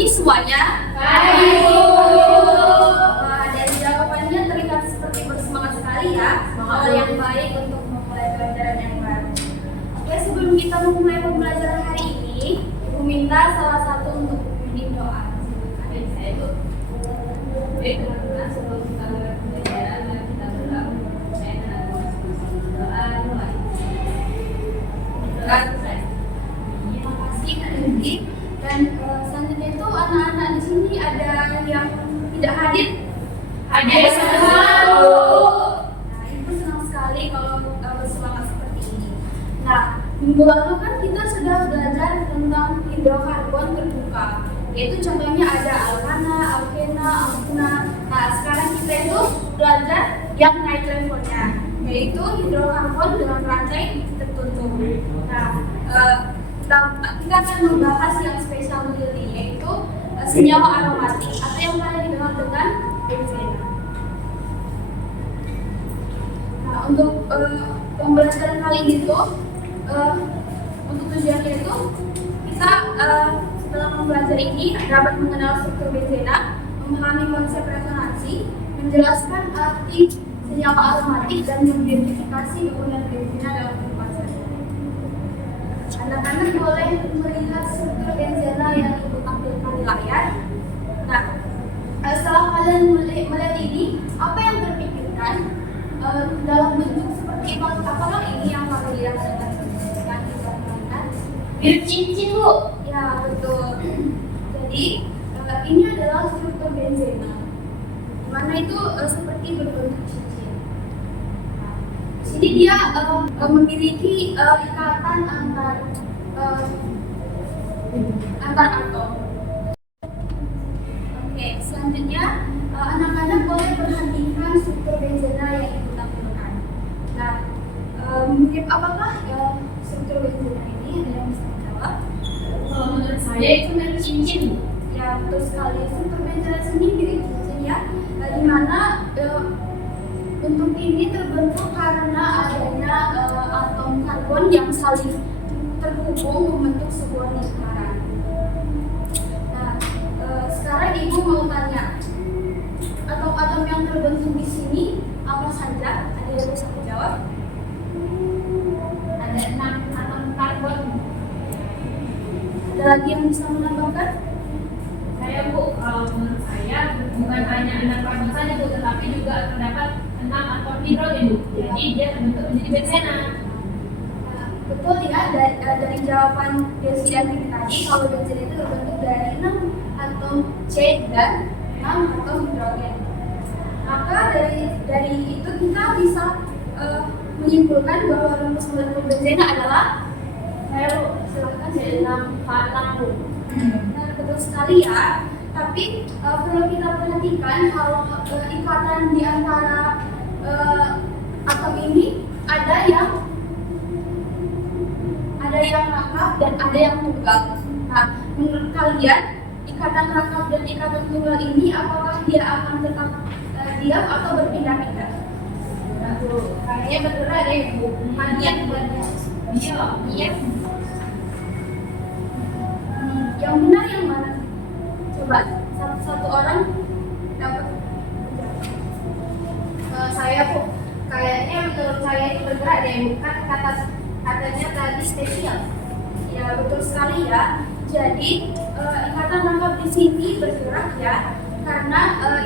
pagi semuanya. Pagi, Bu. Dari jawabannya terlihat seperti bersemangat sekali ya. Hal yang baik untuk memulai pelajaran yang baru. Oke, sebelum kita memulai pembelajaran hari ini, Ibu minta salah satu untuk memimpin doa. Saya Bu. Baik teman-teman, sebelum kita mulai pembelajaran, mari kita berdoa. Saya akan doa mulai. Terima kasih Kak Dendi. Dan selanjutnya itu anak-anak di sini ada yang tidak hadir. Hadir semua, Bu. Nah, Ibu senang sekali kalau bersemangat seperti ini. Nah, minggu lalu kan kita sudah belajar tentang hidrokarbon terbuka. Yaitu contohnya ada alkana, alkena, alkena. Nah, sekarang kita itu belajar yang naik levelnya, yaitu hidrokarbon dengan rantai tertutup. Nah, kita akan membahas yang spesial ini, yaitu senyawa aromatik atau yang paling dikenal dengan benzena. Nah, untuk pembelajaran kali ini tuh, untuk tujuannya itu kita setelah mempelajari ini dapat mengenal struktur benzena, memahami konsep resonansi, menjelaskan arti senyawa aromatik dan mengidentifikasi kegunaan benzena dalam kehidupan sehari-hari. Anak-anak boleh melihat struktur benzena yang Ibu tampilkan di layar. Nah, setelah kalian melihat ini, apa yang terpikirkan dalam bentuk seperti apakah ini yang kalian dirasakan? Mirip cincin, Bu. Ya, betul. Jadi, ini adalah struktur benzena, di mana itu seperti berbentuk cincin. Nah, di sini dia memiliki ikatan antar atom. Oke, selanjutnya anak-anak boleh perhatikan struktur benzena yang Ibu tampilkan. Nah, mirip apakah struktur benzena ini? Ada yang bisa menjawab? Kalau menurut saya itu mirip cincin, Bu. Ya, betul sekali. Struktur benzena sini mirip cincin ya, di mana bentuk ini terbentuk karena adanya atom karbon yang saling terhubung membentuk sebuah lingkaran. Nah, sekarang Ibu mau tanya, atom-atom yang terbentuk di sini apa saja? Ada yang bisa menjawab? Ada 6 atom karbon. Ada lagi yang bisa menambahkan? Saya, Bu, kalau menurut saya bukan hanya 6 karbon saja, Bu, tetapi juga terdapat 6 atom hidrogen, Bu. Jadi dia terbentuk menjadi benzena. Betul ya, dari jawaban Desi dan Vicky tadi, kalau benzena itu terbentuk dari 6 atom C dan 6 atom hidrogen. Maka dari itu kita bisa menyimpulkan bahwa rumus molekul benzena adalah, Saya, Bu, silahkan C6H6, Bu. nah, betul sekali ya. Tapi perlu kita perhatikan kalau ikatan di antara atom ini ada yang rangkap dan ada yang tunggal. Nah, menurut kalian ikatan rangkap dan ikatan tunggal ini apakah dia akan tetap diam atau berpindah-pindah? Nah, Bu, kayaknya bergerak deh, Bu. Hanya buatnya. Iya. Yang benar yang mana? Coba satu orang dapat. Saya, Bu, kayaknya menurut saya itu bergerak deh, bukan katanya tadi spesial. Ya, betul sekali ya. Jadi ikatan rangkap di sini bergerak ya, karena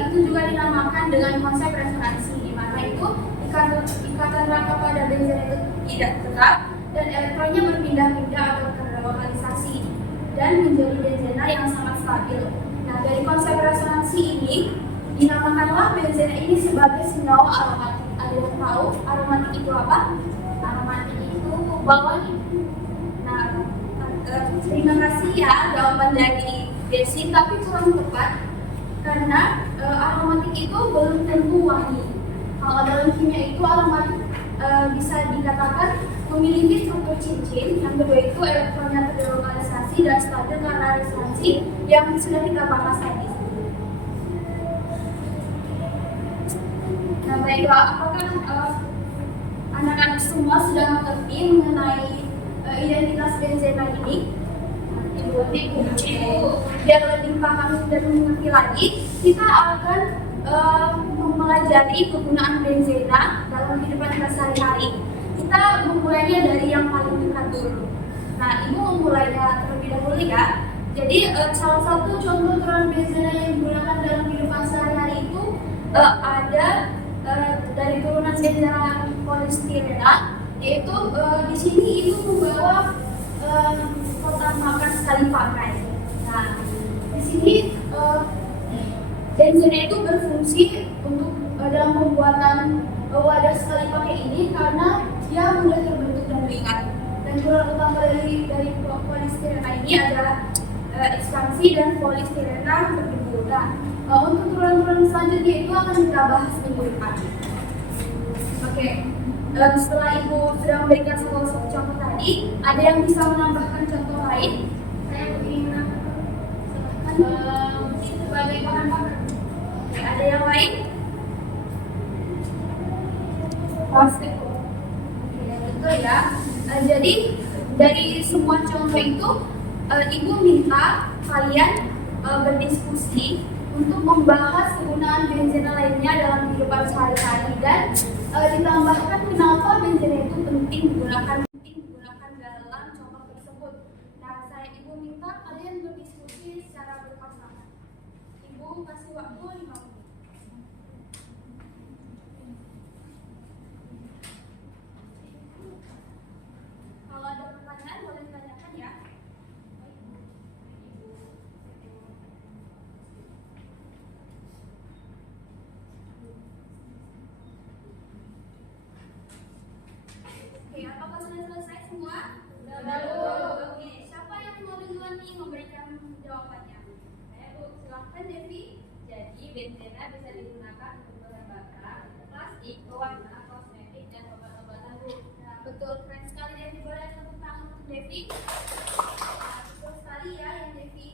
itu juga dinamakan dengan konsep resonansi, di mana itu ikatan rangkap pada benzena itu tidak tetap dan elektronnya berpindah-pindah atau terlokalisasi dan menjadi benzena yang sangat stabil. Nah, dari konsep resonansi ini dinamakanlah benzena ini sebagai senyawa aromatik. Ada yang tahu aromatik itu apa? Aromatik itu wangi. Nah, terima kasih ya jawaban dari Desi, tapi kurang tepat karena aromatik itu belum tentu wangi. Kalau dalam kimia itu aromatik bisa dikatakan memiliki struktur cincin, yang kedua itu elektronnya terlokalisasi dan stabil karena resonansi yang sudah kita bahas tadi. Nah, baiklah, apakah anak-anak semua sudah mengerti mengenai identitas benzena ini? Biar lebih paham dan mengerti lagi, kita akan mempelajari penggunaan benzena dalam kehidupan kita sehari-hari. Kita memulainya dari yang paling dekat dulu. Nah, Ibu memulainya terlebih dahulu ya. Jadi salah satu contoh turunan benzena yang digunakan dalam kehidupan sehari-hari itu ada dari turunan benzena polistirena, yaitu di sini Ibu membawa kotak makan sekali pakai. Nah, di sini benzena itu berfungsi untuk dalam pembuatan wadah sekali pakai ini karena dia mudah terbentuk dan ringan. Dan turunan utama dari polistirena ini adalah ekspansi dan polistirena berdebu. Nah, untuk turunan-turunan selanjutnya itu akan kita bahas minggu depan. Oke. Setelah Ibu sudah memberikan satu contoh tadi, ada yang bisa menambahkan contoh lain? Saya ingin menambahkan sebagai bahan bakar. Oke, ada yang lain? Plastik. Ya, betul ya. Jadi dari semua contoh itu, Ibu minta kalian berdiskusi untuk membahas penggunaan benzena lainnya dalam kehidupan sehari-hari dan ditambahkan kenapa benzena itu penting digunakan dalam contoh tersebut. Nah, Ibu minta kalian berdiskusi secara berpasangan. Ibu kasih waktu 5 menit. Kalau ada pertanyaan boleh ditanyakan ya. Oke, apakah sudah selesai semua? Sudah. Oke, siapa yang mau duluan nih memberikan jawabannya? Saya Bu, silahkan Devi. Jadi benzena bisa digunakan untuk bahan bakar, plastik, pewarna, kosmetik, dan obat-obatan Bu. Nah, betul, keren sekali Devi. Boleh tepuk tangan untuk Devi. Nah, betul sekali ya yang Devi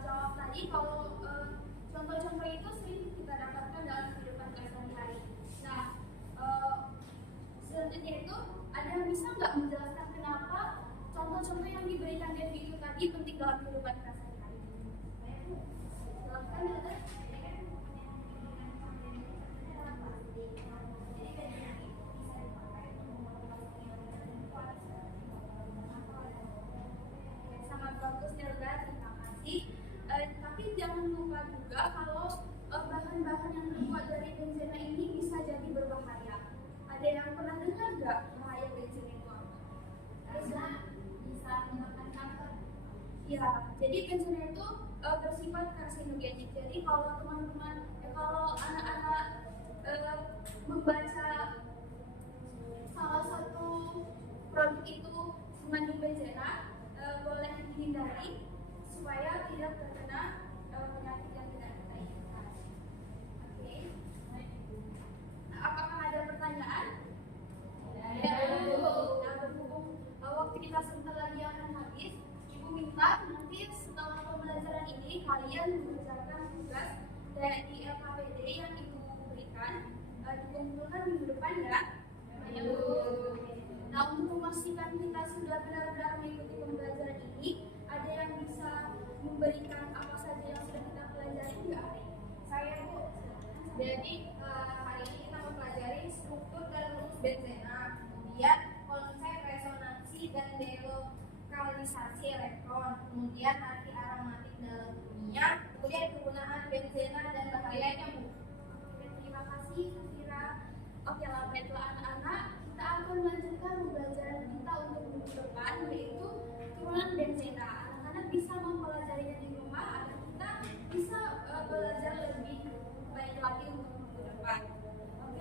jawab tadi. Kalau contoh-contoh itu sering kita dapatkan dalam kehidupan sehari-hari. Nah, selanjutnya itu ada yang bisa nggak menjelaskan kenapa contoh-contoh yang diberikan Devi itu tadi penting dalam kehidupan kita sehari-hari? Silahkan Dokter. Sangat bagus Delga, terima kasih. Tapi jangan lupa juga kalau bahan-bahan yang terbuat dari benzena ini bisa jadi berbahaya. Ada yang pernah dengar nggak bahaya benzena itu apa? Bisa menyebabkan kanker. Ya, jadi benzena itu bersifat karsinogenik. Jadi kalau teman-teman, kalau anak-anak membaca salah satu produk itu mengandung benzena, boleh dihindari supaya tidak terkena penyakit yang tidak kita inginkan. Oke. Nah, apakah ada pertanyaan? Ya, Nah, berhubung waktu kita sebentar lagi akan habis, Ibu minta nanti setelah pembelajaran ini kalian mengerjakan tugas dari LKPD yang Ibu berikan, dikumpulkan minggu depan ya. Nah, untuk memastikan kita sudah benar-benar mengikuti pembelajaran ini, ada yang bisa memberikan apa saja yang sudah kita pelajari nggak hari ini? Saya Bu. Jadi hari ini kita mempelajari struktur dan rumus benzena, kemudian konsep resonansi dan delokalisasi elektron, kemudian arti aromatik dalam kimia, kemudian kegunaan benzena dan bahayanya Bu. Oke, terima kasih Safira. Oke lah, baiklah anak-anak, kita akan melanjutkan pembelajaran kita untuk minggu depan, yaitu turunan benzena. Anak-anak bisa mempelajarinya di rumah agar kita bisa belajar lebih baik lagi untuk minggu depan. Oke,